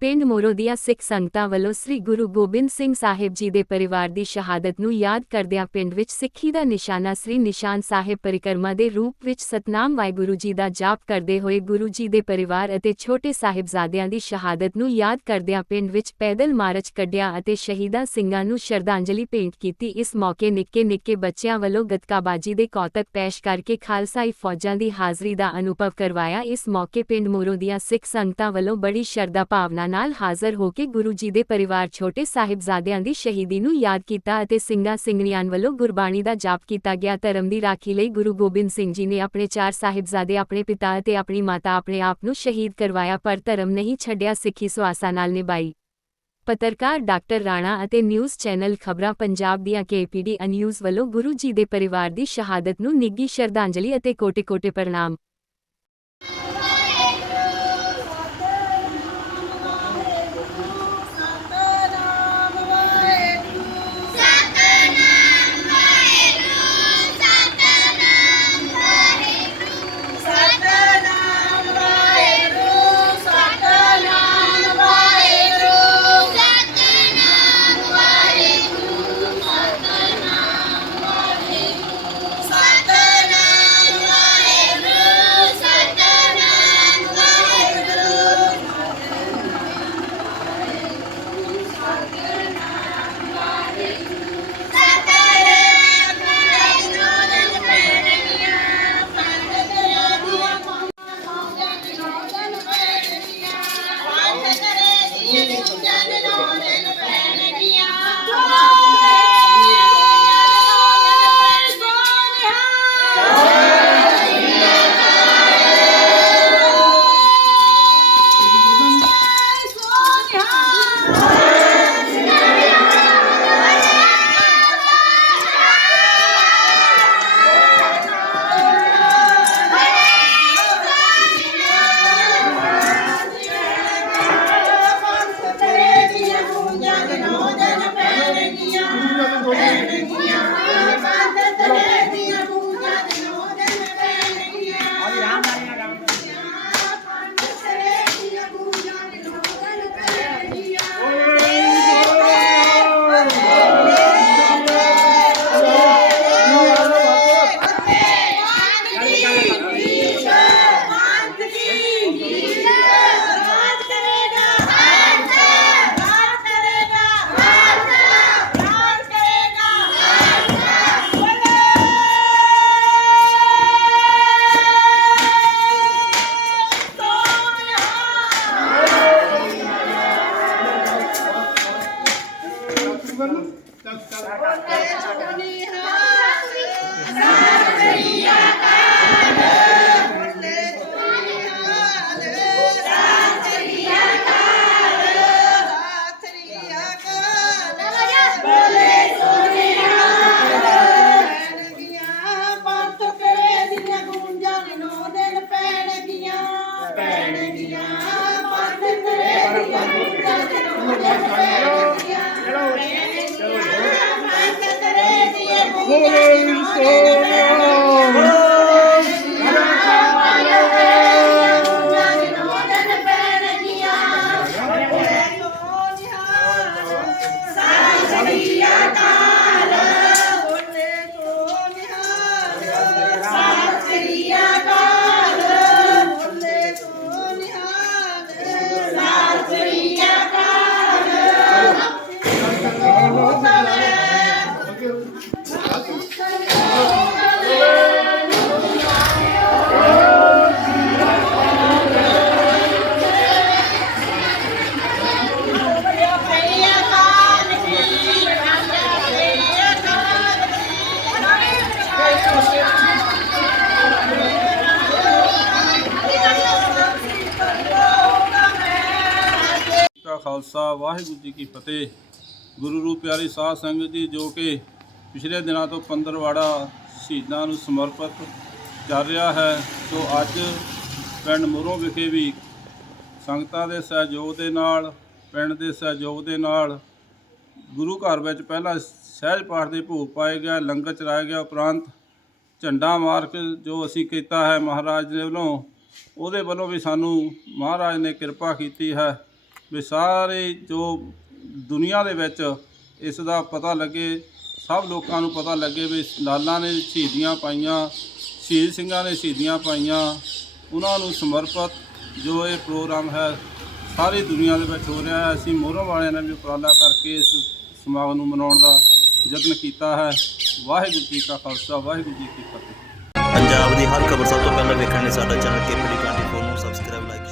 ਪਿੰਡ ਮੋਰੋ ਦੀਆਂ ਸਿੱਖ ਸੰਗਤਾਂ ਵੱਲੋਂ ਸ੍ਰੀ ਗੁਰੂ ਗੋਬਿੰਦ ਸਿੰਘ ਸਾਹਿਬ ਜੀ ਦੇ ਪਰਿਵਾਰ ਦੀ ਸ਼ਹਾਦਤ ਨੂੰ ਯਾਦ ਕਰਦਿਆਂ ਪਿੰਡ ਵਿੱਚ ਸਿੱਖੀ ਦਾ ਨਿਸ਼ਾਨਾ ਸ੍ਰੀ ਨਿਸ਼ਾਨ ਸਾਹਿਬ ਪਰਿਕਰਮਾ ਦੇ ਰੂਪ ਵਿੱਚ ਸਤਨਾਮ ਵਾਹਿਗੁਰੂ ਜੀ ਦਾ ਜਾਪ ਕਰਦੇ ਹੋਏ ਗੁਰੂ ਜੀ ਦੇ ਪਰਿਵਾਰ ਅਤੇ ਛੋਟੇ ਸਾਹਿਬਜ਼ਾਦਿਆਂ ਦੀ ਸ਼ਹਾਦਤ ਨੂੰ ਯਾਦ ਕਰਦਿਆਂ ਪਿੰਡ ਵਿੱਚ ਪੈਦਲ ਮਾਰਚ ਕੱਢਿਆ ਅਤੇ ਸ਼ਹੀਦਾਂ ਸਿੰਘਾਂ ਨੂੰ ਸ਼ਰਧਾਂਜਲੀ ਭੇਂਟ ਕੀਤੀ। ਇਸ ਮੌਕੇ ਨਿੱਕੇ ਨਿੱਕੇ ਬੱਚਿਆਂ ਵੱਲੋਂ ਗੱਤਕਾਬਾਜੀ ਦੇ ਕੌਤਕ ਪੇਸ਼ ਕਰਕੇ ਖਾਲਸਾਈ ਫੌਜਾਂ ਦੀ ਹਾਜ਼ਰੀ ਦਾ ਅਨੁਭਵ ਕਰਵਾਇਆ। ਇਸ ਮੌਕੇ ਪਿੰਡ ਮੋਰੋ ਦੀਆਂ ਸਿੱਖ ਸੰਗਤਾਂ ਵੱਲੋਂ ਬੜੀ ਸ਼ਰਧਾ ਭਾਵਨਾ ਨਾਲ ਹਾਜ਼ਰ ਹੋ ਕੇ ਗੁਰੂ ਜੀ ਦੇ ਪਰਿਵਾਰ ਛੋਟੇ ਸਾਹਿਬਜ਼ਾਦਿਆਂ ਦੀ ਸ਼ਹੀਦੀ ਨੂੰ ਯਾਦ ਕੀਤਾ ਅਤੇ ਸਿੰਘਾਂ ਸਿੰਘਣੀਆਂ ਵੱਲੋਂ ਗੁਰਬਾਣੀ ਦਾ ਜਾਪ ਕੀਤਾ ਗਿਆ। ਧਰਮ ਦੀ ਰਾਖੀ ਲਈ ਗੁਰੂ ਗੋਬਿੰਦ ਸਿੰਘ ਜੀ ਨੇ ਆਪਣੇ ਚਾਰ ਸਾਹਿਬਜ਼ਾਦੇ, ਆਪਣੇ ਪਿਤਾ ਅਤੇ ਆਪਣੀ ਮਾਤਾ ਆਪਣੇ ਆਪ ਨੂੰ ਸ਼ਹੀਦ ਕਰਵਾਇਆ, ਪਰ ਧਰਮ ਨਹੀਂ ਛੱਡਿਆ, ਸਿੱਖੀ ਸੁਆਸਾਂ ਨਾਲ ਨਿਭਾਈ। ਪੱਤਰਕਾਰ ਡਾਕਟਰ ਰਾਣਾ ਅਤੇ ਨਿਊਜ਼ ਚੈਨਲ ਖਬਰਾਂ ਪੰਜਾਬ ਦੀਆਂ ਕੇਪੀਡੀ ਅਨਿਊਜ਼ ਵੱਲੋਂ ਗੁਰੂ ਜੀ ਦੇ ਪਰਿਵਾਰ ਦੀ ਸ਼ਹਾਦਤ ਨੂੰ ਨਿੱਘੀ ਸ਼ਰਧਾਂਜਲੀ ਅਤੇ ਕੋਟੇ-ਕੋਟੇ ਪ੍ਰਣਾਮ। Sampai ਖਾਲਸਾ, ਵਾਹਿਗੁਰੂ ਜੀ ਕੀ ਫਤਿਹ। ਗੁਰੂ ਰੂਪ ਪਿਆਰੀ ਸਾਧ ਸੰਗਤ ਜੀ, ਜੋ ਕਿ ਪਿਛਲੇ ਦਿਨਾਂ ਤੋਂ ਪੰਦਰਵਾੜਾ ਸ਼ਹੀਦਾਂ ਨੂੰ ਸਮਰਪਿਤ ਚੱਲ ਰਿਹਾ ਹੈ, ਸੋ ਅੱਜ ਪਿੰਡ ਮੁਰੋਂ ਵਿਖੇ ਵੀ ਸੰਗਤਾਂ ਦੇ ਸਹਿਯੋਗ ਦੇ ਨਾਲ, ਪਿੰਡ ਦੇ ਸਹਿਯੋਗ ਦੇ ਨਾਲ ਗੁਰੂ ਘਰ ਵਿੱਚ ਪਹਿਲਾਂ ਸਹਿਜ ਪਾਠ ਦੇ ਭੋਗ ਪਾਏ ਗਿਆ ਲੰਗਰ ਚਲਾਇਆ ਗਿਆ, ਉਪਰੰਤ ਝੰਡਾ ਮਾਰਕ ਜੋ ਅਸੀਂ ਕੀਤਾ ਹੈ ਮਹਾਰਾਜ ਦੇ ਵੱਲੋਂ, ਉਹਦੇ ਵੱਲੋਂ ਵੀ ਸਾਨੂੰ ਮਹਾਰਾਜ ਨੇ ਕਿਰਪਾ ਕੀਤੀ ਹੈ। ਵੀ ਸਾਰੇ ਜੋ ਦੁਨੀਆ ਦੇ ਵਿੱਚ ਇਸ ਦਾ ਪਤਾ ਲੱਗੇ, ਸਭ ਲੋਕਾਂ ਨੂੰ ਪਤਾ ਲੱਗੇ ਵੀ ਲਾਲਾਂ ਨੇ ਸ਼ਹੀਦੀਆਂ ਪਾਈਆਂ, ਸ਼ਹੀਦ ਸਿੰਘਾਂ ਨੇ ਸ਼ਹੀਦੀਆਂ ਪਾਈਆਂ। ਉਹਨਾਂ ਨੂੰ ਸਮਰਪਿਤ ਜੋ ਇਹ ਪ੍ਰੋਗਰਾਮ ਹੈ, ਸਾਰੀ ਦੁਨੀਆ ਦੇ ਵਿੱਚ ਹੋ ਰਿਹਾ ਹੈ। ਅਸੀਂ ਮੋਹਰੋਂ ਵਾਲਿਆਂ ਨੇ ਵੀ ਉਪਰਾਲਾ ਕਰਕੇ ਇਸ ਸਮਾਗਮ ਨੂੰ ਮਨਾਉਣ ਦਾ ਯਤਨ ਕੀਤਾ ਹੈ। ਵਾਹਿਗੁਰੂ ਜੀ ਕਾ ਖਾਲਸਾ, ਵਾਹਿਗੁਰੂ ਜੀ ਕੀ ਫਤਿਹ। ਪੰਜਾਬ ਦੀ ਹਰ ਖਬਰ ਸਭ ਤੋਂ ਪਹਿਲਾਂ ਵੇਖਣ ਲਈ ਸਾਡਾ ਚੈਨਲ ਕੇਪੀਡੀ 24 ਨੂੰ ਸਬਸਕ੍ਰਾਈਬ ਲਾਈਕ